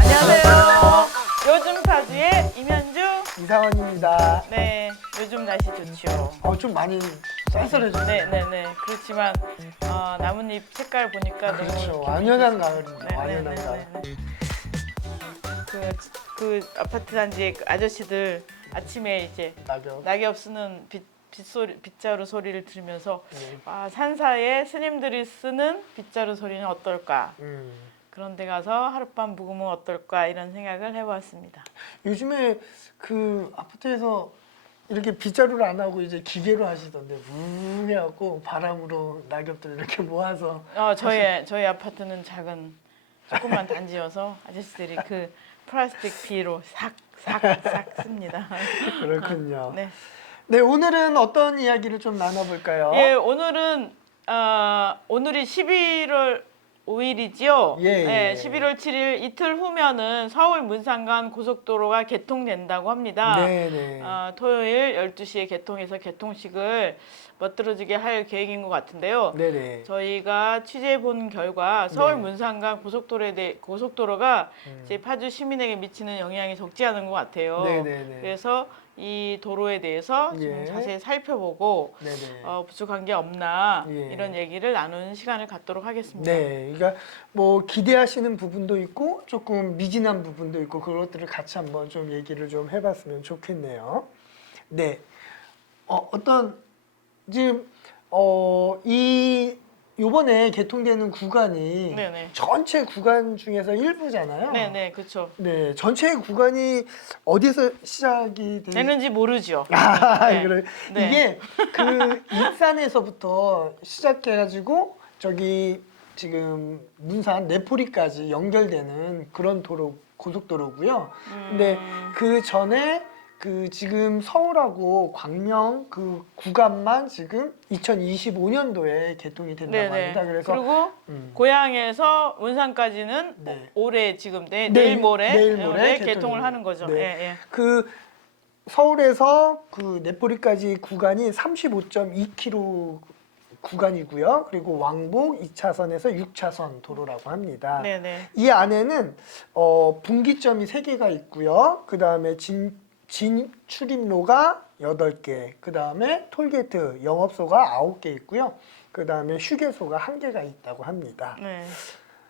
안녕하세요. 요즘 파주의 임현주. 이상원입니다. 네, 요즘 날씨 좋지요. 좀 많이 쌀쌀해졌어요. 네네네. 그렇지만 나뭇잎 색깔 보니까 그렇죠. 너무 기분이 완연한 좋습니다. 가을입니다. 완연한 가을. 그 아파트 단지 그 아저씨들 아침에 이제 낙엽 쓰는 빗자루 소리를 들으면서 산사에 스님들이 쓰는 빗자루 소리는 어떨까? 그런 데 가서 하룻밤 묵으면 어떨까? 이런 생각을 해보았습니다. 요즘에 그 아파트에서 이렇게 빗자루를 안 하고 이제 기계로 하시던데 뭉 해갖고 바람으로 낙엽들 이렇게 모아서 저희 아파트는 작은 조그만 단지여서 아저씨들이 그 플라스틱 비로 싹 씁니다. 그렇군요. 네. 네, 오늘은 어떤 이야기를 좀 나눠볼까요? 예, 오늘은 오늘이 11월 5일이지요. 예. 11월 7일 이틀 후면은 서울 문산간 고속도로가 개통된다고 합니다. 네네. 토요일 12시에 개통해서 개통식을 멋들어지게 할 계획인 것 같은데요. 네네. 저희가 취재해 본 결과 서울 네. 문산간 고속도로가 이제 파주 시민에게 미치는 영향이 적지 않은 것 같아요. 네네네. 그래서 이 도로에 대해서 좀 예. 자세히 살펴보고 네네. 부족한 게 없나 예. 이런 얘기를 나누는 시간을 갖도록 하겠습니다. 네, 그러니까 뭐 기대하시는 부분도 있고 조금 미진한 부분도 있고 그것들을 같이 한번 좀 얘기를 좀 해봤으면 좋겠네요. 네, 지금 이 요번에 개통되는 구간이 네네. 전체 구간 중에서 일부잖아요. 네네, 그렇죠. 네, 전체 구간이 어디서 시작이 되는지 모르죠. 네. 그래. 네. 이게 그 익산에서부터 시작해가지고 저기 지금 문산 내포리까지 연결되는 그런 고속도로고요. 근데 그 전에 그 지금 서울하고 광명 그 구간만 지금 2025년도에 개통이 된다고 합니다. 그래서 그리고 고향에서 문산까지는 네. 올해 지금 내일 모레 개통을 개통이 하는 거죠. 네. 예. 그 서울에서 그 내포리까지 구간이 35.2km 구간이고요. 그리고 왕복 2차선에서 6차선 도로라고 합니다. 네네. 이 안에는 분기점이 3개가 있고요. 그 다음에 진출입로가 8개, 그 다음에 톨게이트 영업소가 9개 있고요. 그 다음에 휴게소가 1개가 있다고 합니다. 네.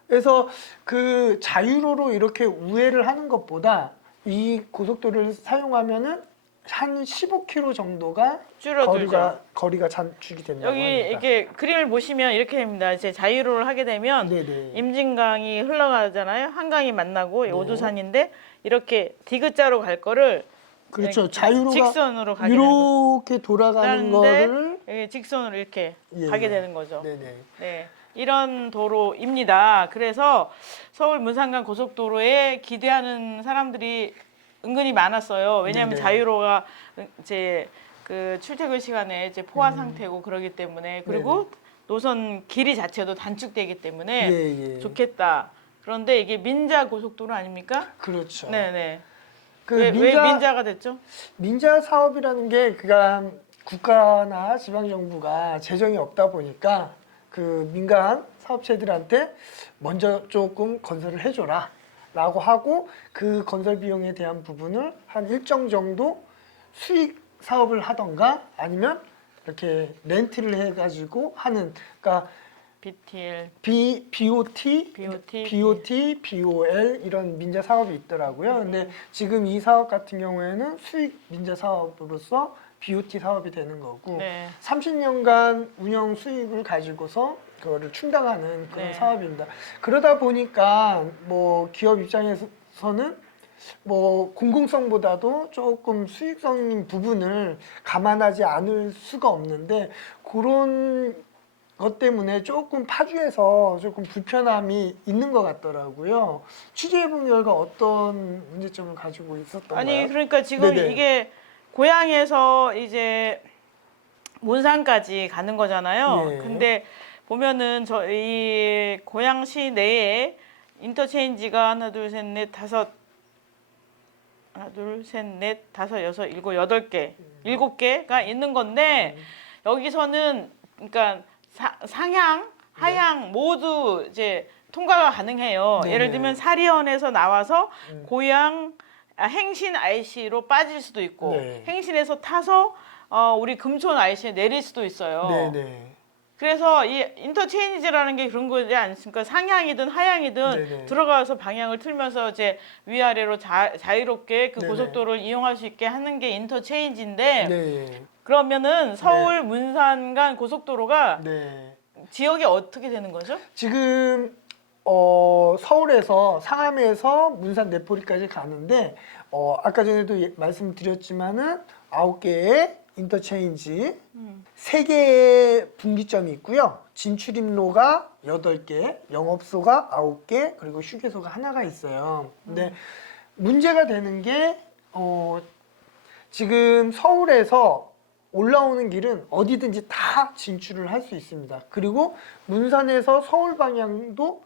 그래서 그 자유로로 이렇게 우회를 하는 것보다 이 고속도로를 사용하면은 한 15km 정도가 줄어들죠. 거리가 단축이 된다고 여기 합니다. 이렇게 그림을 보시면 이렇게 됩니다. 이제 자유로를 하게 되면 네네. 임진강이 흘러가잖아요. 한강이 만나고 네. 오두산인데 이렇게 디귿자로 갈 거를 그렇죠. 이렇게 자유로가 직선으로 가게 되는 거죠. 이렇게 돌아가는 거를 직선으로 이렇게 예. 가게 되는 거죠. 네네. 네, 이런 도로입니다. 그래서 서울 문산간 고속도로에 기대하는 사람들이 은근히 많았어요. 왜냐하면 네네. 자유로가 이제 그 출퇴근 시간에 이제 포화 상태고 그러기 때문에 그리고 노선 길이 자체도 단축되기 때문에 예. 좋겠다. 그런데 이게 민자 고속도로 아닙니까? 그렇죠. 네네. 그 왜 민자가 됐죠? 민자 사업이라는 게 그간 국가나 지방 정부가 재정이 없다 보니까 그 민간 사업체들한테 먼저 조금 건설을 해줘라 라고 하고 그 건설 비용에 대한 부분을 한 일정 정도 수익 사업을 하던가 아니면 이렇게 렌트를 해가지고 하는, 그러니까 BTL, BOT, BOL 이런 민자 사업이 있더라고요. 근데 지금 이 사업 같은 경우에는 수익 민자 사업으로서 BOT 사업이 되는 거고 30년간 운영 수익을 가지고서 그거를 충당하는 그런 사업입니다. 그러다 보니까 뭐 기업 입장에서는 뭐 공공성보다도 조금 수익성 부분을 감안하지 않을 수가 없는데 그런 것 때문에 조금 파주에서 조금 불편함이 있는 것 같더라고요. 취재해본 결과 어떤 문제점을 가지고 있었던가요? 아니 그러니까 지금 네네. 이게 고향에서 이제 문산까지 가는 거잖아요. 예. 근데 보면은 저희 고양시 내에 인터체인지가 하나, 둘, 셋, 넷, 다섯 하나, 둘, 셋, 넷, 다섯, 여섯, 일곱, 여덟 개, 7개가 있는 건데 여기서는 그러니까 상향, 하향 모두 이제 통과가 가능해요. 네네. 예를 들면 사리현에서 나와서 고양 행신 IC로 빠질 수도 있고 네. 행신에서 타서 우리 금촌 IC에 내릴 수도 있어요. 네네. 그래서 이 인터체인지라는 게 그런 거지 않습니까? 상향이든 하향이든 네네. 들어가서 방향을 틀면서 이제 위아래로 자유롭게 그 네네. 고속도로를 이용할 수 있게 하는 게 인터체인지인데 네. 그러면은 서울 문산 간 고속도로가 네. 지역이 어떻게 되는 거죠? 지금 서울에서 상암에서 문산 내포리까지 가는데 아까 전에도 말씀드렸지만은 9개의 인터체인지 3개의 분기점이 있고요. 진출입로가 8개, 영업소가 9개, 그리고 휴게소가 하나가 있어요. 근데 문제가 되는 게 지금 서울에서 올라오는 길은 어디든지 다 진출을 할 수 있습니다. 그리고 문산에서 서울 방향도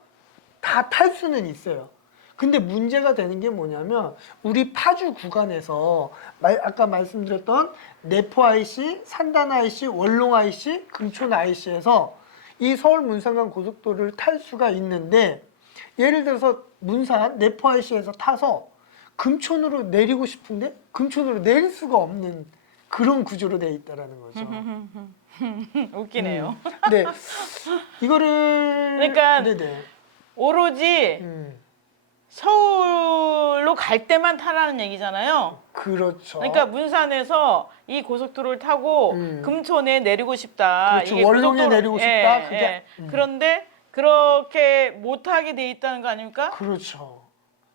다 탈 수는 있어요. 근데 문제가 되는 게 뭐냐면 우리 파주 구간에서 아까 말씀드렸던 내포 IC, 산단 IC, 월롱 IC, 금촌 IC에서 이 서울 문산간 고속도로를 탈 수가 있는데 예를 들어서 문산 내포 IC에서 타서 금촌으로 내리고 싶은데 금촌으로 내릴 수가 없는 그런 구조로 돼 있다라는 거죠. 웃기네요. 네, 이거를 그러니까 네네. 오로지 서울로 갈 때만 타라는 얘기잖아요. 그렇죠. 그러니까 문산에서 이 고속도로를 타고 금촌에 내리고 싶다. 그렇죠. 월롱에 내리고 싶다. 그게 그런데 그렇게 못하게 돼 있다는 거 아닙니까? 그렇죠.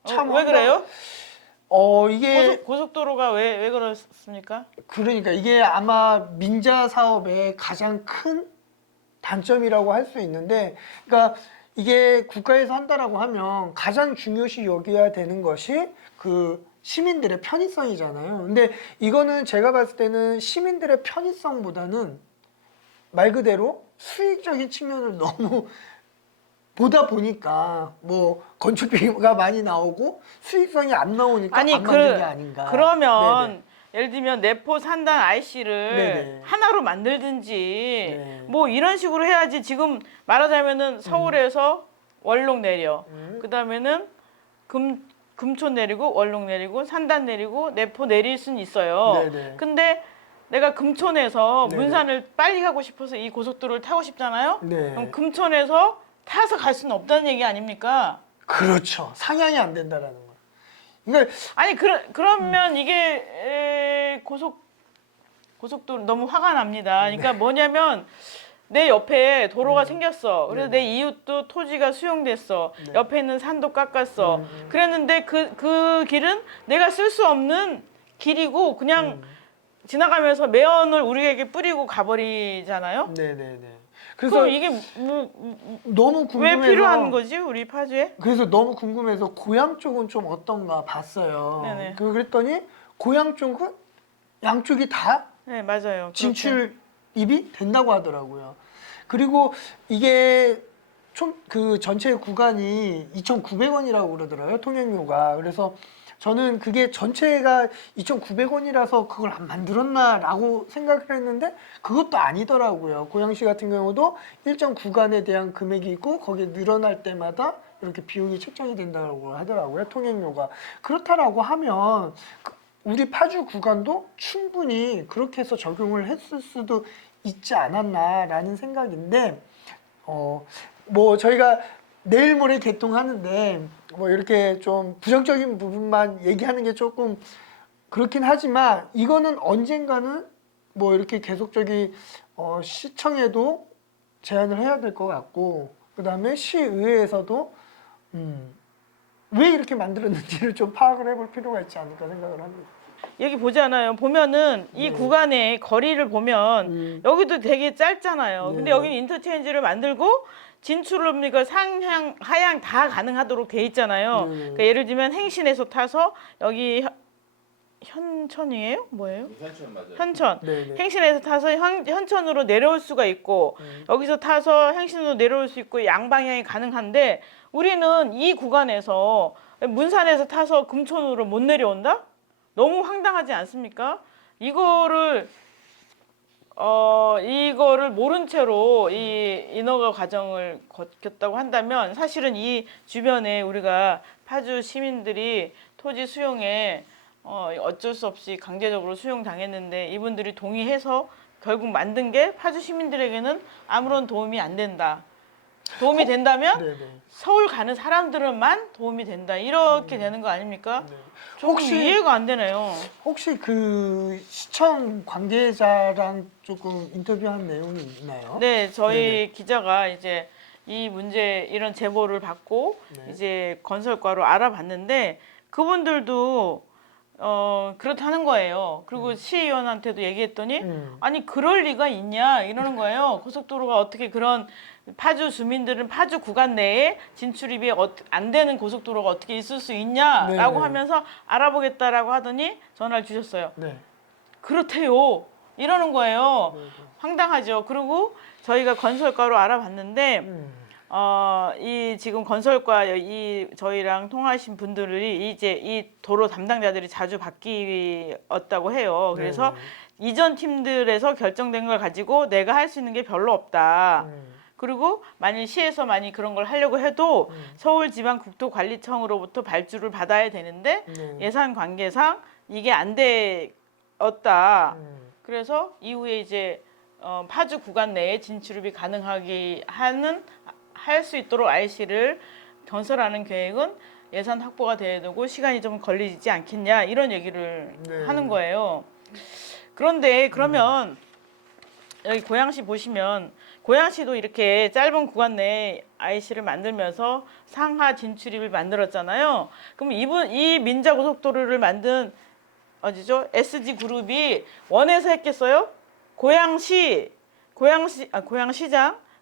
왜 그래요? 이게 고속도로가 왜 그렇습니까? 그러니까 이게 아마 민자 사업의 가장 큰 단점이라고 할 수 있는데, 그러니까 이게 국가에서 한다라고 하면 가장 중요시 여겨야 되는 것이 그 시민들의 편의성이잖아요. 근데 이거는 제가 봤을 때는 시민들의 편의성보다는 말 그대로 수익적인 측면을 너무 보다 보니까 뭐 건축비가 많이 나오고 수익성이 안 나오니까 아니 안 만든 게 아닌가. 그러면 네네. 예를 들면 내포 산단 IC를 네네. 하나로 만들든지 네. 뭐 이런 식으로 해야지. 지금 말하자면은 서울에서 월록 내려 그다음에는 금촌 내리고 월록 내리고 산단 내리고 내포 내릴 수는 있어요. 네네. 근데 내가 금촌에서 네네. 문산을 빨리 가고 싶어서 이 고속도로를 타고 싶잖아요. 네. 그럼 금촌에서 타서 갈 수는 없다는 얘기 아닙니까? 그렇죠. 상향이 안 된다라는 거. 그러니까 아니 그러면 이게 고속도로 너무 화가 납니다. 그러니까 뭐냐면 내 옆에 도로가 생겼어. 그래서 내 이웃도 토지가 수용됐어. 옆에 있는 산도 깎았어. 그랬는데 그 길은 내가 쓸 수 없는 길이고 그냥 지나가면서 매연을 우리에게 뿌리고 가버리잖아요. 네네네. 그래서 그래서 이게 너무 궁금해서 왜 필요한 거지 우리 파주에? 그래서 너무 궁금해서 고향 쪽은 좀 어떤가 봤어요. 네네. 그랬더니 고향 쪽은 양쪽이 다 네 맞아요. 진출입이 된다고 하더라고요. 그리고 이게 총 그 전체 구간이 2,900원이라고 그러더라고요. 통행료가. 그래서 저는 그게 전체가 2,900원이라서 그걸 안 만들었나라고 생각을 했는데 그것도 아니더라고요. 고양시 같은 경우도 일정 구간에 대한 금액이 있고 거기에 늘어날 때마다 이렇게 비용이 책정이 된다고 하더라고요. 통행료가. 그렇다라고 하면 우리 파주 구간도 충분히 그렇게 해서 적용을 했을 수도 있지 않았나라는 생각인데 뭐 저희가 내일 모레 개통하는데 뭐 이렇게 좀 부정적인 부분만 얘기하는 게 조금 그렇긴 하지만 이거는 언젠가는 뭐 이렇게 계속적인 시청에도 제안을 해야 될 것 같고 그다음에 시의회에서도 왜 이렇게 만들었는지를 좀 파악을 해볼 필요가 있지 않을까 생각을 합니다. 여기 보잖아요. 보면은 이 구간의 거리를 보면 여기도 되게 짧잖아요. 근데 여기는 인터체인지를 만들고 진출입니까 상향, 하향 다 가능하도록 돼 있잖아요. 그러니까 예를 들면 행신에서 타서 여기 현천이에요? 뭐예요? 현천 맞아요. 현천. 네네. 행신에서 타서 현천으로 내려올 수가 있고 여기서 타서 행신으로 내려올 수 있고 양방향이 가능한데 우리는 이 구간에서 문산에서 타서 금촌으로 못 내려온다? 너무 황당하지 않습니까? 이거를 모른 채로 이 인허가 과정을 거쳤다고 한다면 사실은 이 주변에 우리가 파주 시민들이 토지 수용에 어쩔 수 없이 강제적으로 수용당했는데 이분들이 동의해서 결국 만든 게 파주 시민들에게는 아무런 도움이 안 된다. 도움이 된다면 네네. 서울 가는 사람들은만 도움이 된다. 이렇게 되는 거 아닙니까? 네. 혹시 이해가 안 되네요. 혹시 그 시청 관계자랑 조금 인터뷰한 내용이 있나요? 네, 저희 네네. 기자가 이제 이 문제 이런 제보를 받고 네. 이제 건설과로 알아봤는데 그분들도 그렇다는 거예요. 그리고 시의원한테도 얘기했더니 아니 그럴 리가 있냐 이러는 거예요. 고속도로가 어떻게 그런 파주 주민들은 파주 구간 내에 진출입이 안 되는 고속도로가 어떻게 있을 수 있냐라고 네네. 하면서 알아보겠다라고 하더니 전화를 주셨어요. 네. 그렇대요. 이러는 거예요. 네네. 황당하죠. 그리고 저희가 건설과로 알아봤는데 이 지금 건설과 저희랑 통화하신 분들이 이제 이 도로 담당자들이 자주 바뀌었다고 해요. 그래서 이전 팀들에서 결정된 걸 가지고 내가 할 수 있는 게 별로 없다. 그리고 만일 시에서 많이 그런 걸 하려고 해도 서울지방국토관리청으로부터 발주를 받아야 되는데 예산 관계상 이게 안 되었다. 그래서 이후에 이제 파주 구간 내에 진출입이 가능하게 할 수 있도록 RC를 건설하는 계획은 예산 확보가 돼야 되고 시간이 좀 걸리지 않겠냐 이런 얘기를 하는 거예요. 그런데 그러면 여기 고양시 보시면 고양시도 이렇게 짧은 구간 내에 IC를 만들면서 상하 진출입을 만들었잖아요. 그럼 이 민자고속도로를 만든 어디죠? SG그룹이 원해서 했겠어요? 고양시장,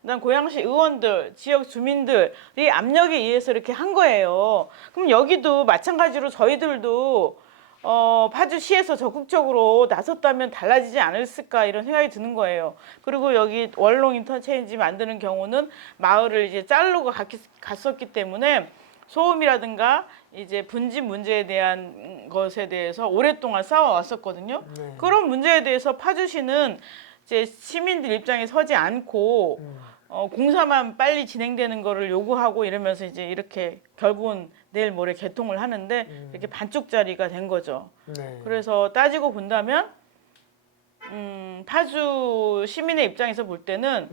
그다음 고양시 의원들, 지역 주민들이 압력에 의해서 이렇게 한 거예요. 그럼 여기도 마찬가지로 저희들도 파주시에서 적극적으로 나섰다면 달라지지 않았을까 이런 생각이 드는 거예요. 그리고 여기 월롱 인터체인지 만드는 경우는 마을을 이제 자르고 갔었기 때문에 소음이라든가 이제 분진 문제에 대한 것에 대해서 오랫동안 싸워왔었거든요. 그런 문제에 대해서 파주시는 이제 시민들 입장에 서지 않고 공사만 빨리 진행되는 거를 요구하고 이러면서 이제 이렇게 결국은 내일 모레 개통을 하는데 이렇게 반쪽짜리가 된 거죠. 네. 그래서 따지고 본다면 파주 시민의 입장에서 볼 때는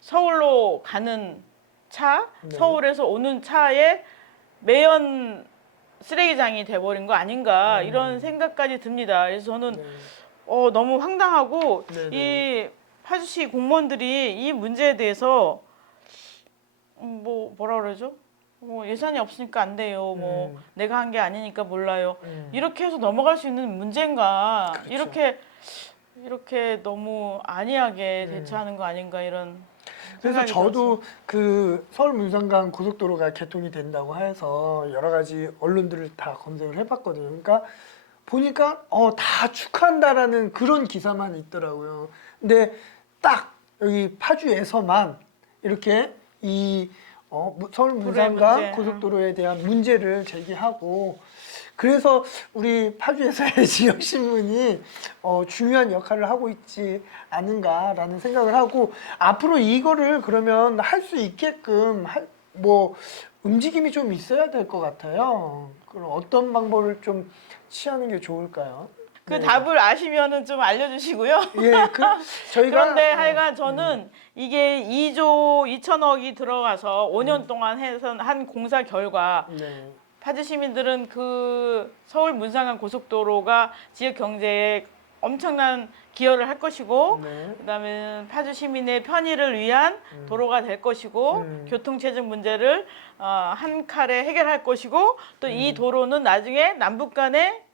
서울로 가는 차, 서울에서 오는 차에 매연 쓰레기장이 돼버린 거 아닌가 이런 생각까지 듭니다. 그래서 저는 너무 황당하고 이 파주시 공무원들이 이 문제에 대해서 뭐라 그러죠? 예산이 없으니까 안 돼요. 내가 한 게 아니니까 몰라요. 이렇게 해서 넘어갈 수 있는 문제인가? 그렇죠. 이렇게 너무 안이하게 대처하는 거 아닌가 이런. 그래서 저도 그 서울 문산간 고속도로가 개통이 된다고 해서 여러 가지 언론들을 다 검색을 해봤거든요. 그러니까 보니까 다 축하한다라는 그런 기사만 있더라고요. 근데 딱 여기 파주에서만 이렇게 이 서울 문산간 고속도로에 대한 문제를 제기하고 그래서 우리 파주에서의 지역신문이 중요한 역할을 하고 있지 않은가라는 생각을 하고 앞으로 이거를 그러면 할 수 있게끔 움직임이 좀 있어야 될 것 같아요. 그럼 어떤 방법을 좀 취하는 게 좋을까요? 그 답을 아시면은 좀 알려주시고요. 예, 저희가 그런데 하여간 저는 이게 2조 2천억이 들어가서 5년 동안 해서 한 공사 결과 파주 시민들은 그 서울 문산간 고속도로가 지역 경제에 엄청난 기여를 할 것이고 그다음에 파주 시민의 편의를 위한 도로가 될 것이고 교통체증 문제를 한 칼에 해결할 것이고 또 이 도로는 나중에 남북 간에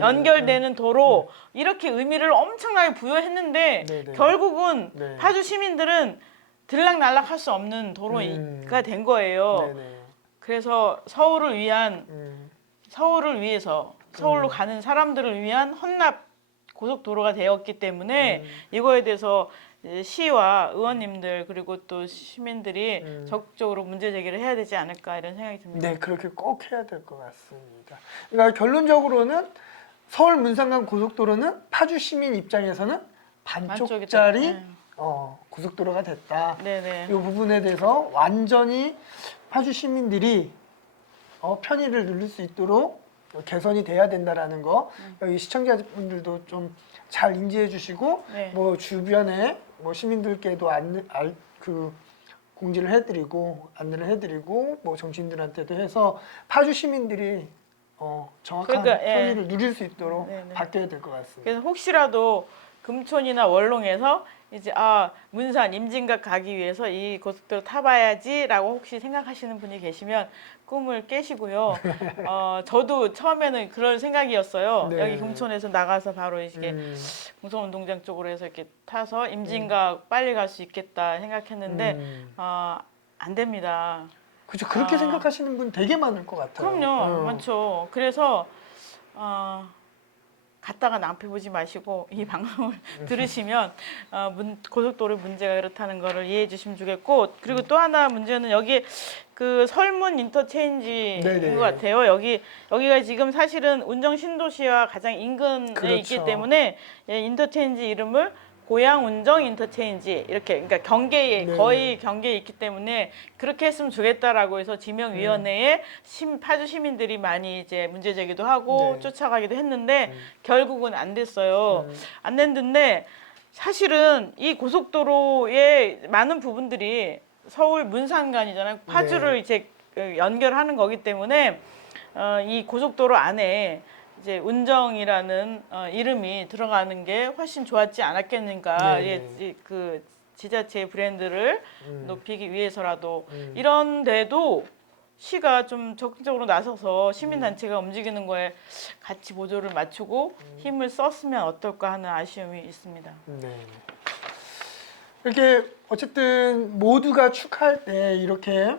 연결되는 도로 이렇게 의미를 엄청나게 부여했는데 결국은 파주 시민들은 들락날락 할 수 없는 도로가 된 거예요. 그래서 서울을 위해서 서울로 가는 사람들을 위한 헌납 고속도로가 되었기 때문에 이거에 대해서 이제 시와 의원님들 그리고 또 시민들이 적극적으로 문제 제기를 해야 되지 않을까 이런 생각이 듭니다. 네, 그렇게 꼭 해야 될 것 같습니다. 그러니까 결론적으로는 서울 문산간 고속도로는 파주 시민 입장에서는 반쪽짜리 네. 고속도로가 됐다. 네네. 이 부분에 대해서 완전히 파주 시민들이 편의를 누릴 수 있도록 개선이 돼야 된다라는 거 여기 시청자분들도 좀 잘 인지해 주시고 네. 뭐 주변에 뭐 시민들께도 공지를 해드리고 안내를 해드리고 뭐 정치인들한테도 해서 파주 시민들이 정확한 그러니까, 예. 편의를 누릴 수 있도록 네네. 바뀌어야 될 것 같습니다. 그래서 혹시라도 금촌이나 월롱에서 이제 문산 임진각 가기 위해서 이 고속도로 타봐야지라고 혹시 생각하시는 분이 계시면 꿈을 깨시고요. 저도 처음에는 그럴 생각이었어요. 네. 여기 금촌에서 나가서 바로 이렇게 공성운동장 쪽으로 해서 이렇게 타서 임진각 빨리 갈 수 있겠다 생각했는데 안 됩니다. 그렇죠. 그렇게 생각하시는 분 되게 많을 것 같아요. 그럼요, 많죠. 그래서 갔다가 낭패 보지 마시고 이 방송을 들으시면 고속도로 문제가 그렇다는 거를 이해해 주시면 좋겠고, 그리고 또 하나 문제는 여기 그 설문 인터체인지인 네네. 것 같아요. 여기가 지금 사실은 운정 신도시와 가장 인근에 그렇죠. 있기 때문에 인터체인지 이름을 고양 운정 인터체인지 이렇게, 그러니까 경계에 네. 거의 경계에 있기 때문에 그렇게 했으면 좋겠다라고 해서 지명위원회에 파주 시민들이 많이 이제 문제 제기도 하고 네. 쫓아가기도 했는데 결국은 안 됐어요. 안 됐는데 사실은 이 고속도로의 많은 부분들이 서울 문산간이잖아요. 파주를 네. 이제 연결하는 거기 때문에 이 고속도로 안에 이제 운정이라는 이름이 들어가는 게 훨씬 좋았지 않았겠는가. 네. 그 지자체의 브랜드를 높이기 위해서라도 이런데도 시가 좀 적극적으로 나서서 시민단체가 움직이는 거에 같이 보조를 맞추고 힘을 썼으면 어떨까 하는 아쉬움이 있습니다. 네. 이렇게 어쨌든 모두가 축하할 때 이렇게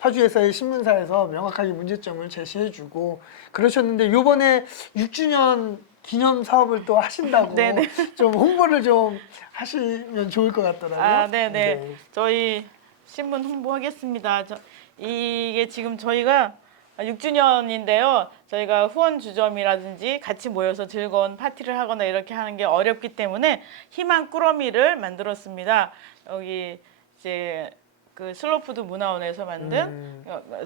파주에서의 신문사에서 명확하게 문제점을 제시해주고 그러셨는데 이번에 6주년 기념 사업을 또 하신다고 네네. 좀 홍보를 좀 하시면 좋을 것 같더라고요. 네네. 네. 저희 신문 홍보하겠습니다. 이게 지금 저희가 6주년인데요. 저희가 후원 주점이라든지 같이 모여서 즐거운 파티를 하거나 이렇게 하는 게 어렵기 때문에 희망 꾸러미를 만들었습니다. 여기 이제 그 슬로푸드 문화원에서 만든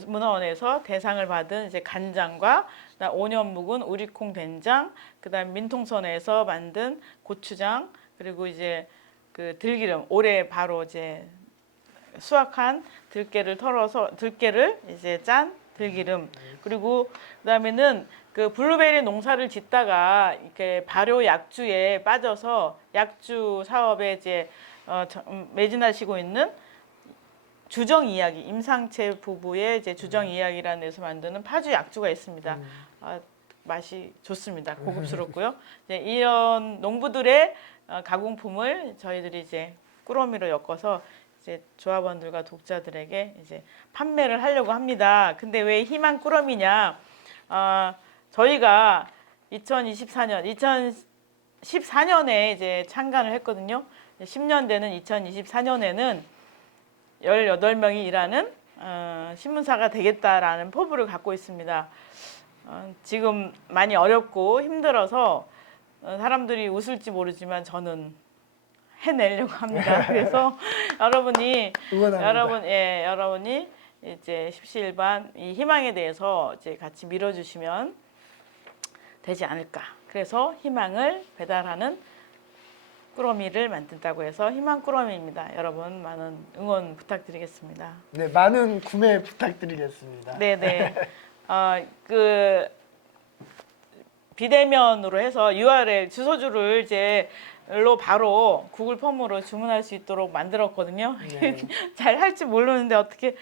문화원에서 대상을 받은 이제 간장과 그다음 5년 묵은 우리콩 된장, 그다음 민통선에서 만든 고추장, 그리고 이제 그 들기름, 올해 바로 이제 수확한 들깨를 털어서 들깨를 이제 짠 들기름, 그리고 그다음에는 그 블루베리 농사를 짓다가 이렇게 발효 약주에 빠져서 약주 사업에 이제 매진하시고 있는 주정 이야기, 임상채 부부의 이제 주정 이야기라는 데서 만드는 파주 약주가 있습니다. 맛이 좋습니다. 고급스럽고요. 이제 이런 농부들의 가공품을 저희들이 이제 꾸러미로 엮어서 이제 조합원들과 독자들에게 이제 판매를 하려고 합니다. 근데 왜 희망 꾸러미냐? 저희가 2014년에 이제 창간을 했거든요. 10년 되는 2024년에는 18명이 일하는 신문사가 되겠다라는 포부를 갖고 있습니다. 지금 많이 어렵고 힘들어서 사람들이 웃을지 모르지만 저는 해내려고 합니다. 그래서 여러분이 이제 십시일반 이 희망에 대해서 이제 같이 밀어주시면 되지 않을까. 그래서 희망을 배달하는 꾸러미를 만든다고 해서 희망 꾸러미입니다. 여러분 많은 응원 부탁드리겠습니다. 네, 많은 구매 부탁드리겠습니다. 네네. 그 비대면으로 해서 URL 주소주를 이제 바로 구글 폼으로 주문할 수 있도록 만들었거든요. 네. 잘 할지 모르는데 어떻게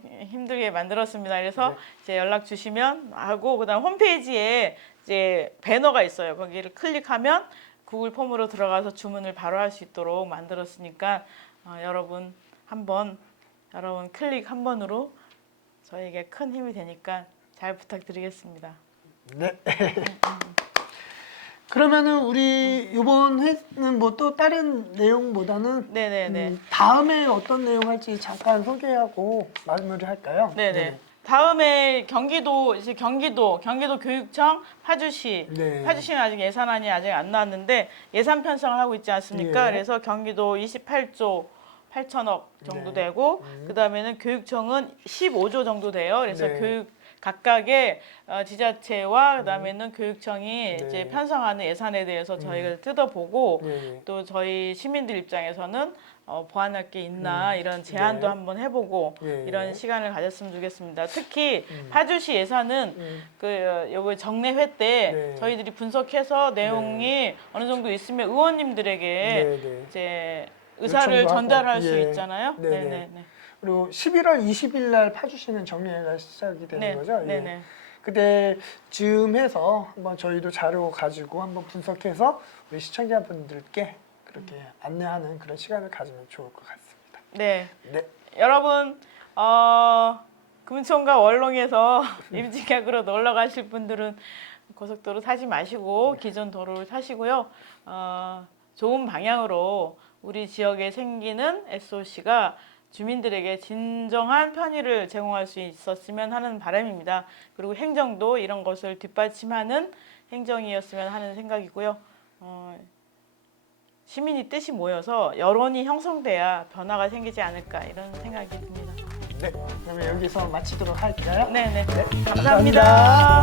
힘들게 만들었습니다. 그래서 네. 이제 연락 주시면 하고, 그다음 홈페이지에 이제 배너가 있어요. 거기를 클릭하면 구글 폼으로 들어가서 주문을 바로 할 수 있도록 만들었으니까 여러분 클릭 한 번으로 저에게 큰 힘이 되니까 잘 부탁드리겠습니다. 네. 그러면은 우리 이번 회는 뭐 또 다른 내용보다는 네네네. 다음에 어떤 내용 할지 잠깐 소개하고 마무리할까요? 네네. 다음에 경기도 교육청 파주시 네. 파주시는 아직 예산안이 아직 안 나왔는데 예산 편성을 하고 있지 않습니까? 예. 그래서 경기도 28조 8천억 정도 네. 되고 그다음에는 교육청은 15조 정도 돼요. 그래서 네. 교육 각각의 지자체와 그다음에는 교육청이 네. 이제 편성하는 예산에 대해서 저희가 뜯어보고 네. 또 저희 시민들 입장에서는 보완할 게 있나 이런 제안도 네. 한번 해보고 예. 이런 시간을 가졌으면 좋겠습니다. 특히 파주시 예산은 요번 정례회 때 네. 저희들이 분석해서 내용이 어느 정도 있으면 의원님들에게 네. 이제 의사를 요청도 전달할 하고. 수 예. 있잖아요. 네네. 네네네. 그리고 11월 20일 날 파주시는 정례회가 시작이 되는 네. 거죠? 예. 네네. 그때쯤 해서 한번 저희도 자료 가지고 한번 분석해서 우리 시청자분들께 그렇게 안내하는 그런 시간을 가지면 좋을 것 같습니다. 네. 네. 여러분 금천과 월롱에서 임직약으로 놀러 가실 분들은 고속도로 타지 마시고 기존 도로를 타시고요. 좋은 방향으로 우리 지역에 생기는 SOC가 주민들에게 진정한 편의를 제공할 수 있었으면 하는 바람입니다. 그리고 행정도 이런 것을 뒷받침하는 행정이었으면 하는 생각이고요. 시민이 뜻이 모여서 여론이 형성돼야 변화가 생기지 않을까 이런 생각이 듭니다. 네. 그러면 여기서 마치도록 할까요? 네네. 네. 감사합니다.